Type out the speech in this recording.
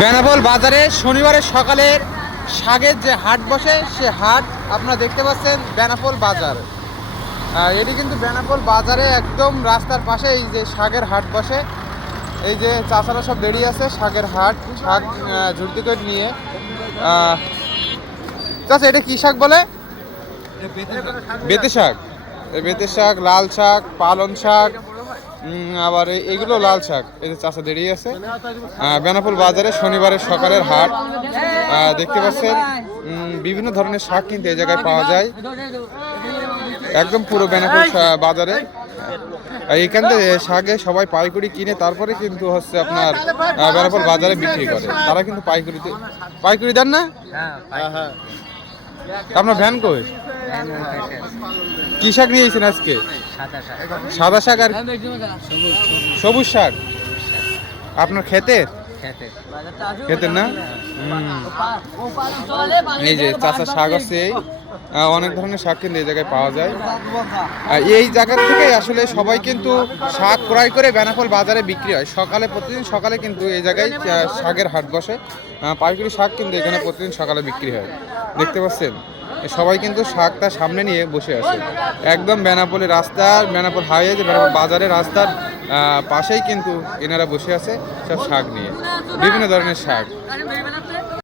বেনাপোল বাজারে শনিবারের সকালের শাকের যে হাট বসে সে হাট আপনারা দেখতে পাচ্ছেন বেনাপোল বাজার। এটি কিন্তু বেনাপোল বাজারে একদম রাস্তার পাশে এই যে শাকের হাট বসে। এই যে চাচারা সব দাঁড়িয়ে আছে শাকের হাট, শাক ঝুড়ি করে নিয়ে। চাচা এটা কি শাক বলে? বেতে শাক। বেতে শাক, লাল শাক, পালন শাক, আবার এগুলো লাল শাক। এই যে চাষা দাঁড়িয়ে আছে বেনাপোল বাজারে শনিবারের সকালের হাট। দেখতে পাচ্ছেন বিভিন্ন ধরনের শাক কিন্তু এই জায়গায় পাওয়া যায় একদম পুরো বেনাপোল বাজারে। এইখান থেকে শাকে সবাই পাইকারি কিনে তারপরে কিন্তু হচ্ছে আপনার বেনাপোল বাজারে বিক্রি করে। তারা কিন্তু পাইকারি দেন না? আপনার ভ্যান কই? কি শাক নিয়েছেন আজকে? সাদা শাক আর সবুজ শাক। আপনার ক্ষেতের না? এই যে চাষা শাক আছে, অনেক ধরনের শাক কিন্তু এই জায়গায় পাওয়া যায়। এই জায়গা থেকে আসলে সবাই কিন্তু শাক ক্রয় করে বেনাপোল বাজারে বিক্রি হয়। সকালে প্রতিদিন সকালে কিন্তু এই জায়গায় শাকের হাট বসে। পাইকারি শাক কিন্তু এখানে প্রতিদিন সকালে বিক্রি হয়। দেখতে পাচ্ছেন সবাই কিন্তু শাকটা সামনে নিয়ে বসে আছে। একদম বেনাপোলের রাস্তা, বেনাপোল হাইওয়ে যে বেনাপোল বাজারের রাস্তার পাশেই কিন্তু এনারা বসে আছে সব শাক নিয়ে, বিভিন্ন ধরনের শাক।